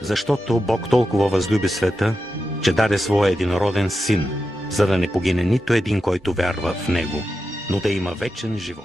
Защото Бог толкова възлюби света, че даде своя единороден син, за да не погине нито един, който вярва в него, но да има вечен живот.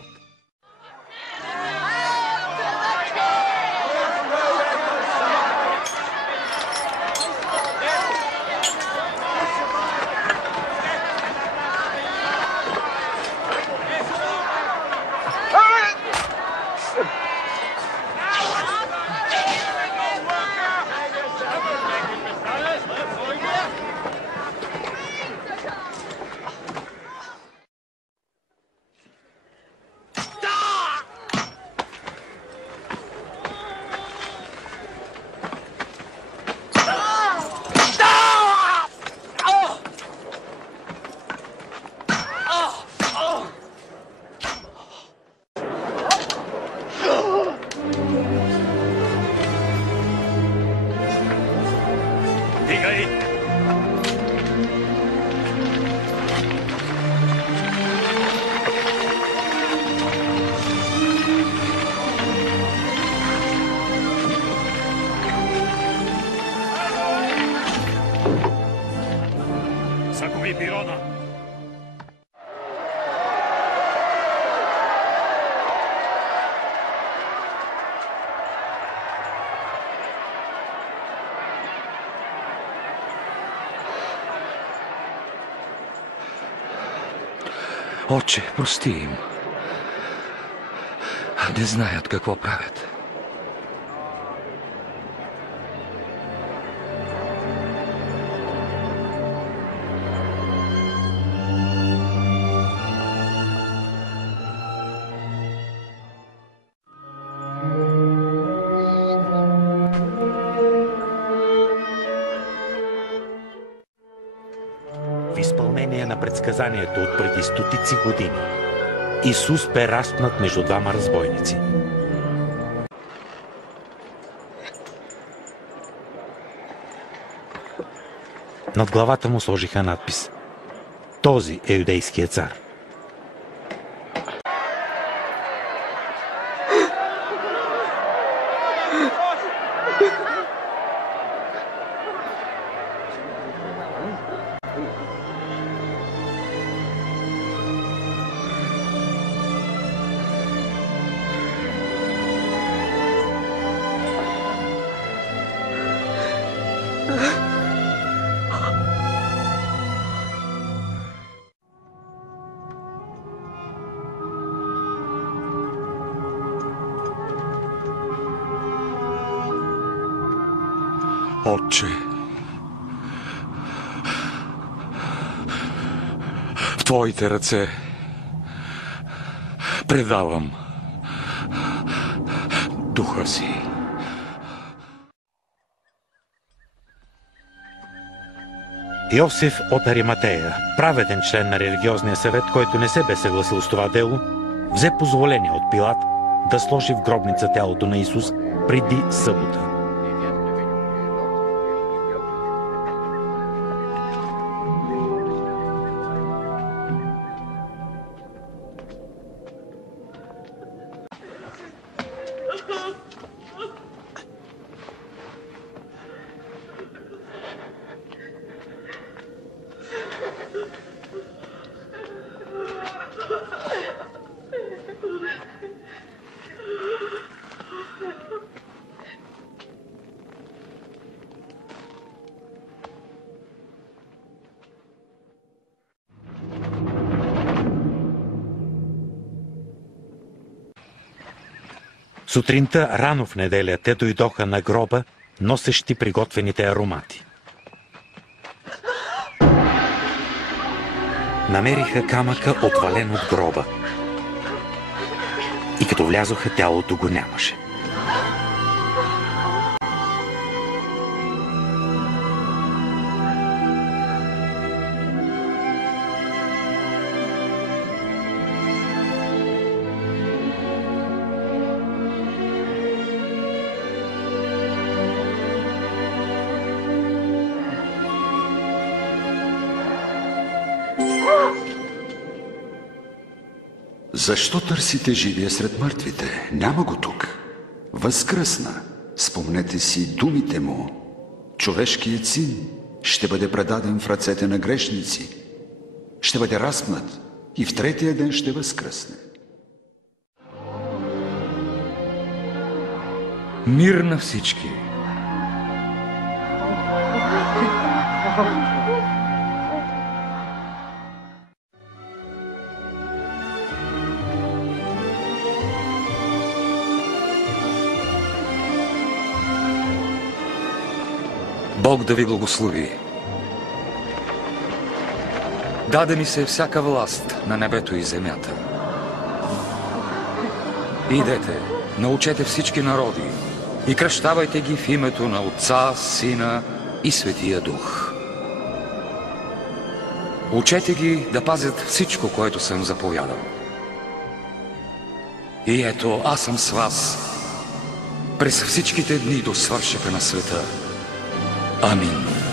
Загуби пирона! Отче, прости им. Не знаят какво правят. В изпълнение на предсказанието от преди стотици години, Исус бе разпнат между двама разбойници. Над главата му сложиха надпис: "Този е юдейският цар". Отче, в Твоите ръце предавам духа си. Йосиф от Ариматея, праведен член на религиозния съвет, който не се бе съгласил с това дело, взе позволение от Пилат да сложи в гробница тялото на Исус преди събота. Сутринта, рано в неделя, те дойдоха на гроба, носещи приготвените аромати. Намериха камъка, отвален от гроба. И като влязоха, тялото го нямаше. Защо търсите живия сред мъртвите? Няма го тук. Възкръсна. Спомнете си думите му. човешкият син ще бъде предаден в ръцете на грешници, ще бъде разпнат и в третия ден ще възкръсне. Мир на всички! Бог да ви благослови. Даде ми се всяка власт на небето и земята. Идете, научете всички народи и кръщавайте ги в името на Отца, Сина и Светия Дух. Учете ги да пазят всичко, което съм заповядал. И ето, аз съм с вас през всичките дни до свършека на света. Амин.